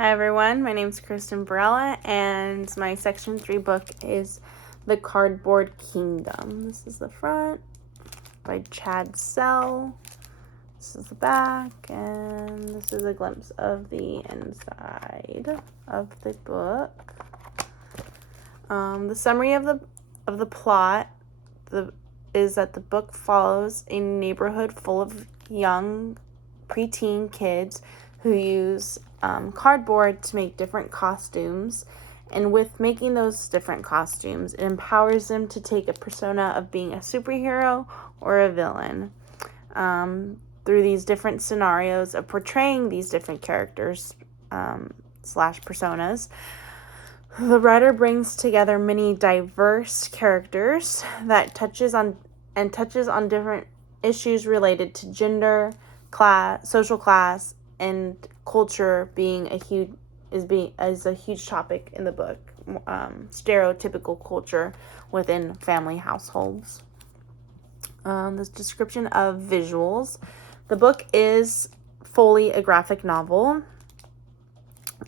Hi everyone, my name is Kristen Barella, and my Section 3 book is The Cardboard Kingdom. This is the front by Chad Sell. This is the back, and this is a glimpse of the inside of the book. The summary of the plot is that the book follows a neighborhood full of young preteen kids who use cardboard to make different costumes, and with making those different costumes, it empowers them to take a persona of being a superhero or a villain. Through these different scenarios of portraying these different characters slash personas, the writer brings together many diverse characters that touches on different issues related to gender, class, social class, and culture being a huge topic in the book. Stereotypical culture within family households. This description of visuals. The book is fully a graphic novel.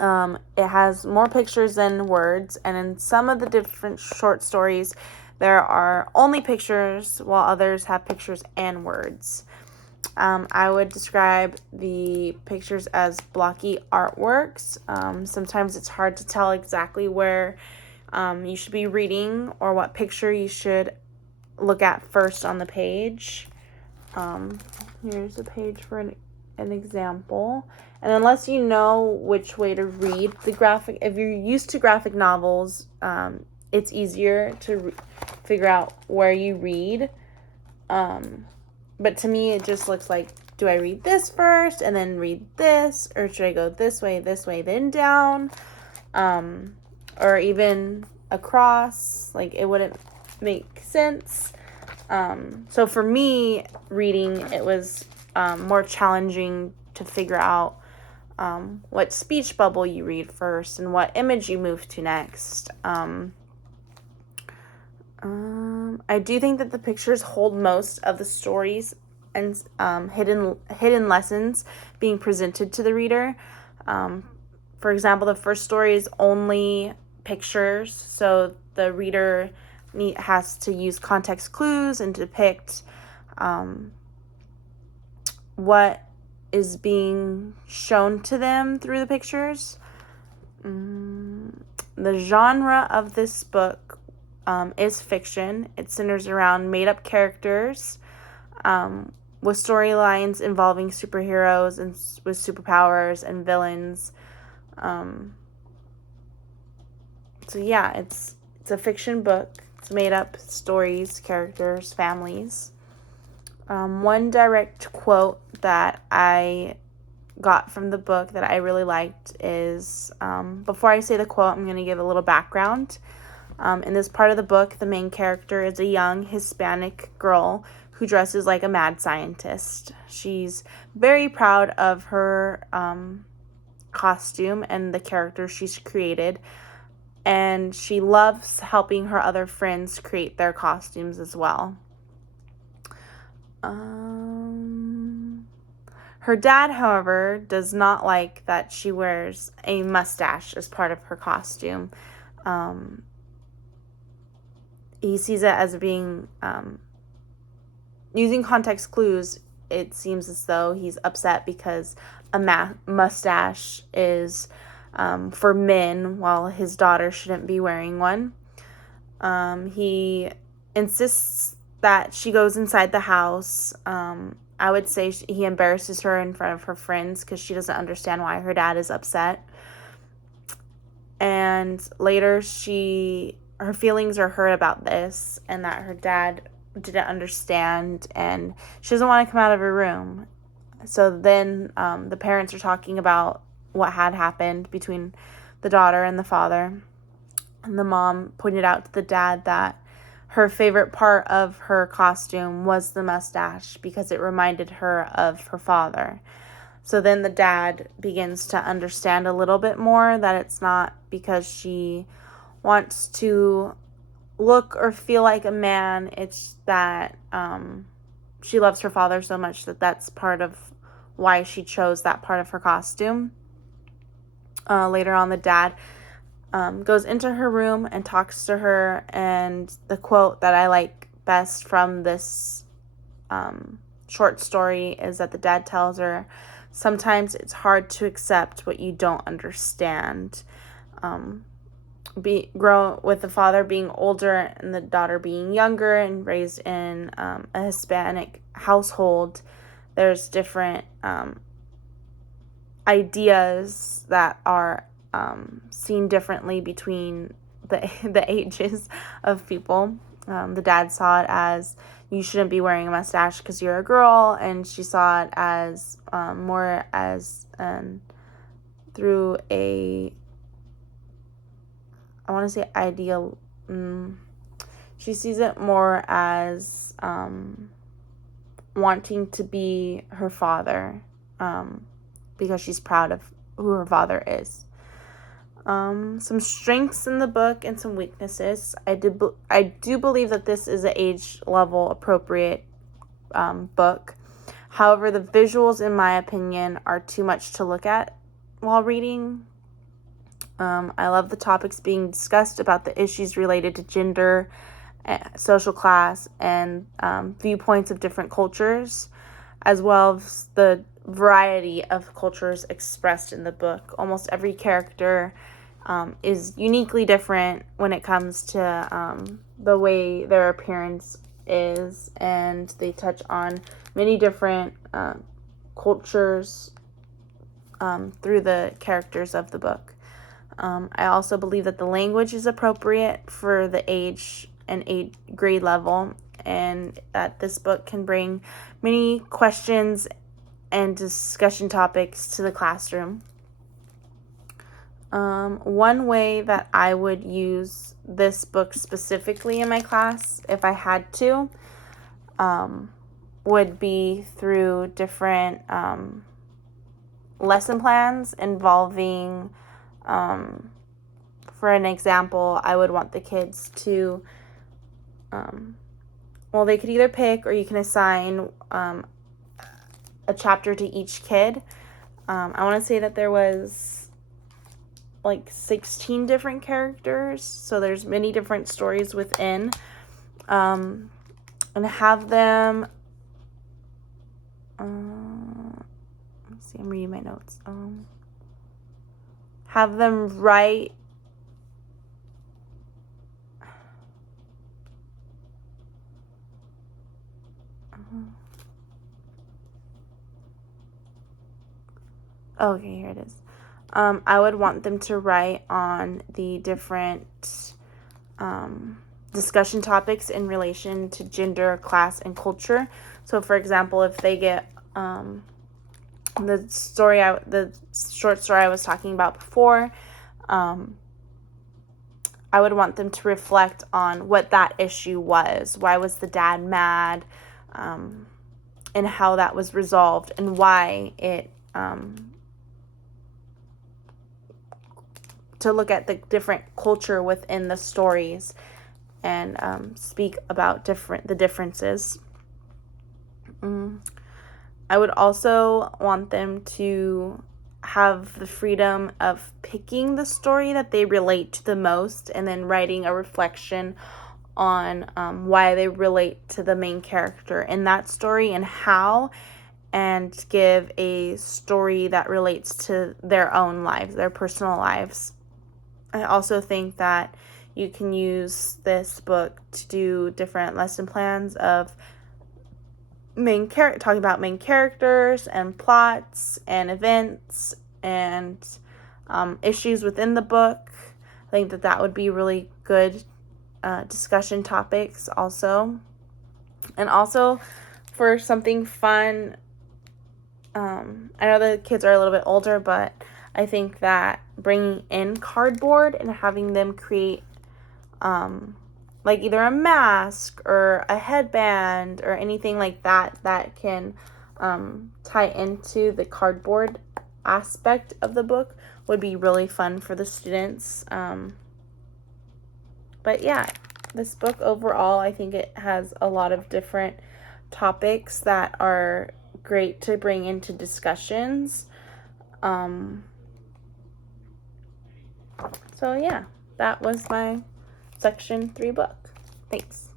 It has more pictures than words, and in some of the different short stories, there are only pictures, while others have pictures and words. I would describe the pictures as blocky artworks. Sometimes it's hard to tell exactly where you should be reading or what picture you should look at first on the page. Here's a page for an example. And unless you know which way to read the graphic, if you're used to graphic novels, it's easier to figure out where you read. But to me, it just looks like, do I read this first and then read this? Or should I go this way, then down? Or even across? Like, it wouldn't make sense. So for me, reading, it was more challenging to figure out what speech bubble you read first and what image you move to next. I do think that the pictures hold most of the stories and hidden lessons being presented to the reader. For example, the first story is only pictures, so the reader has to use context clues and depict what is being shown to them through the pictures. The genre of this book is fiction. It centers around made-up characters with storylines involving superheroes and with superpowers and villains. So yeah, it's a fiction book. It's made up stories, characters, families. One direct quote that I got from the book that I really liked is, before I say the quote, I'm going to give a little background. In this part of the book, the main character is a young Hispanic girl who dresses like a mad scientist. She's very proud of her costume and the character she's created, and she loves helping her other friends create their costumes as well. Her dad, however, does not like that she wears a mustache as part of her costume. He sees it as being, using context clues, it seems as though he's upset because a mustache is for men, while his daughter shouldn't be wearing one. He insists that she goes inside the house. I would say he embarrasses her in front of her friends because she doesn't understand why her dad is upset. And later her feelings are hurt about this and that her dad didn't understand, and she doesn't want to come out of her room. So then the parents are talking about what had happened between the daughter and the father. And the mom pointed out to the dad that her favorite part of her costume was the mustache because it reminded her of her father. So then the dad begins to understand a little bit more that it's not because she wants to look or feel like a man. It's that she loves her father so much that that's part of why she chose that part of her costume. later on, the dad goes into her room and talks to her, and the quote that I like best from this short story is that the dad tells her, "Sometimes it's hard to accept what you don't understand." Grow with the father being older and the daughter being younger and raised in a Hispanic household, there's different ideas that are seen differently between the ages of people. The dad saw it as, you shouldn't be wearing a mustache because you're a girl, and she saw it as more as through a, I want to say ideal, she sees it more as wanting to be her father, because she's proud of who her father is. Some strengths in the book and some weaknesses. I do believe that this is an age level appropriate book. However, the visuals, in my opinion, are too much to look at while reading. I love the topics being discussed about the issues related to gender, social class, and viewpoints of different cultures, as well as the variety of cultures expressed in the book. Almost every character is uniquely different when it comes to the way their appearance is, and they touch on many different cultures through the characters of the book. I also believe that the language is appropriate for the age and grade level, and that this book can bring many questions and discussion topics to the classroom. One way that I would use this book specifically in my class, if I had to, would be through different lesson plans involving, for an example, I would want the kids to, they could either pick, or you can assign a chapter to each kid. I want to say that there was like 16 different characters, so there's many different stories within, and have them, let's see, I'm reading my notes, have them write okay, here it is. I would want them to write on the different discussion topics in relation to gender, class, and culture. So, for example, if they get the short story I was talking about before, I would want them to reflect on what that issue was. Why was the dad mad? And how that was resolved, and why it to look at the different culture within the stories and speak about the differences. I would also want them to have the freedom of picking the story that they relate to the most, and then writing a reflection on why they relate to the main character in that story and how, and give a story that relates to their own lives, their personal lives. I also think that you can use this book to do different lesson plans of talking about main characters and plots and events and issues within the book. I think that would be really good discussion topics also. And also for something fun, I know the kids are a little bit older, but I think that bringing in cardboard and having them create like either a mask or a headband or anything like that that can tie into the cardboard aspect of the book would be really fun for the students. But yeah, this book overall, I think it has a lot of different topics that are great to bring into discussions. So yeah, that was my section 3 book. Thanks.